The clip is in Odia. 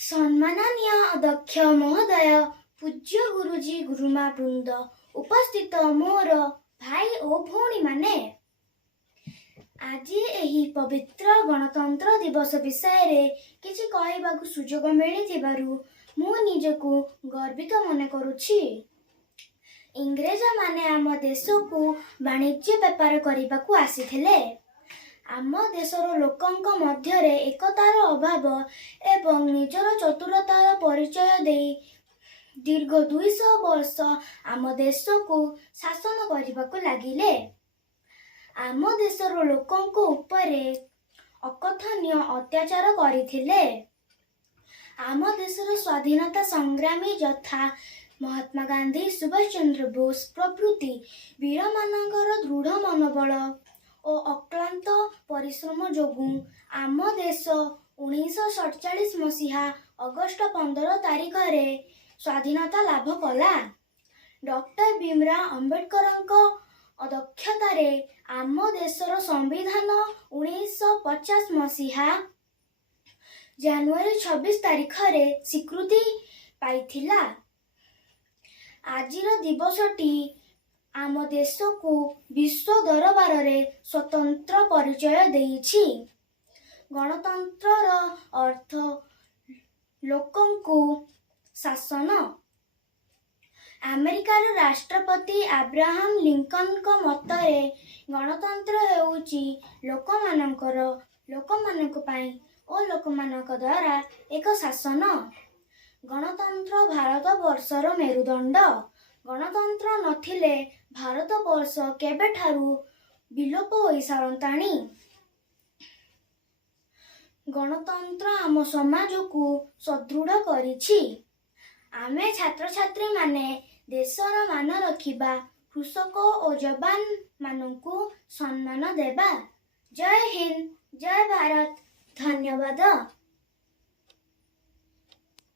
ସମ୍ମାନନୀୟ ଅଧ୍ୟକ୍ଷ ମହୋଦୟ, ପୂଜ୍ୟ ଗୁରୁଜୀ ଗୁରୁମା ବୃନ୍ଦ, ଉପସ୍ଥିତ ମୋର ଭାଇ ଓ ଭଉଣୀମାନେ, ଆଜି ଏହି ପବିତ୍ର ଗଣତନ୍ତ୍ର ଦିବସ ବିଷୟରେ କିଛି କହିବାକୁ ସୁଯୋଗ ମିଳିଥିବାରୁ ମୁଁ ନିଜକୁ ଗର୍ବିତ ମନେ କରୁଛି। ଇଂରେଜମାନେ ଆମ ଦେଶକୁ ବାଣିଜ୍ୟ ବେପାର କରିବାକୁ ଆସିଥିଲେ। ଆମ ଦେଶର ଲୋକଙ୍କ ମଧ୍ୟରେ ଏକତାର ଅଭାବ ଏବଂ ନିଜର ଚତୁରତାର ପରିଚୟ ଦେଇ ଦୀର୍ଘ 200 ବର୍ଷ ଆମ ଦେଶକୁ ଶାସନ କରିବାକୁ ଲାଗିଲେ। ଆମ ଦେଶର ଲୋକଙ୍କ ଉପରେ ଅକଥନୀୟ ଅତ୍ୟାଚାର କରିଥିଲେ। ଆମ ଦେଶର ସ୍ୱାଧୀନତା ସଂଗ୍ରାମୀ ଯଥା ମହାତ୍ମା ଗାନ୍ଧୀ, ସୁଭାଷ ଚନ୍ଦ୍ର ବୋଷ ପ୍ରଭୃତି ବୀରମାନଙ୍କର ଦୃଢ଼ ମନୋବଳ ଓ ଅକ୍ଳାନ୍ତ ପରିଶ୍ରମ ଯୋଗୁଁ ଆମ ଦେଶ 1947 ମସିହା ଅଗଷ୍ଟ 15 ତାରିଖରେ ସ୍ୱାଧୀନତା ଲାଭ କଲା। ଡକ୍ଟର ଭୀମରାଓ ଆମ୍ବେଦକରଙ୍କ ଅଧ୍ୟକ୍ଷତାରେ ଆମ ଦେଶର ସମ୍ବିଧାନ 1950 ମସିହା ଜାନୁଆରୀ 26 ତାରିଖରେ ସ୍ୱୀକୃତି ପାଇଥିଲା। ଆଜିର ଦିବସଟି ଆମ ଦେଶକୁ ବିଶ୍ୱ ଦରବାରରେ ସ୍ୱତନ୍ତ୍ର ପରିଚୟ ଦେଇଛି। ଗଣତନ୍ତ୍ରର ଅର୍ଥ ଲୋକଙ୍କୁ ଶାସନ। ଆମେରିକାର ରାଷ୍ଟ୍ରପତି ଆବ୍ରାହମ ଲିଙ୍କନଙ୍କ ମତରେ ଗଣତନ୍ତ୍ର ହେଉଛି ଲୋକମାନଙ୍କ ପାଇଁ ଓ ଲୋକମାନଙ୍କ ଦ୍ୱାରା ଏକ ଶାସନ। ଗଣତନ୍ତ୍ର ଭାରତବର୍ଷର ମେରୁଦଣ୍ଡ। ଗଣତନ୍ତ୍ର ନଥିଲେ ଭାରତବର୍ଷ କେବେଠାରୁ ବିଲୋପ ହୋଇସାରନ୍ତାଣି। ଗଣତନ୍ତ୍ର ଆମ ସମାଜକୁ ସୁଦୃଢ଼ କରିଛି। ଆମେ ଛାତ୍ରଛାତ୍ରୀମାନେ ଦେଶର ମାନ ରଖିବା, କୃଷକ ଓ ଯବାନମାନଙ୍କୁ ସମ୍ମାନ ଦେବା। ଜୟ ହିନ୍ଦ, ଜୟ ଭାରତ। ଧନ୍ୟବାଦ।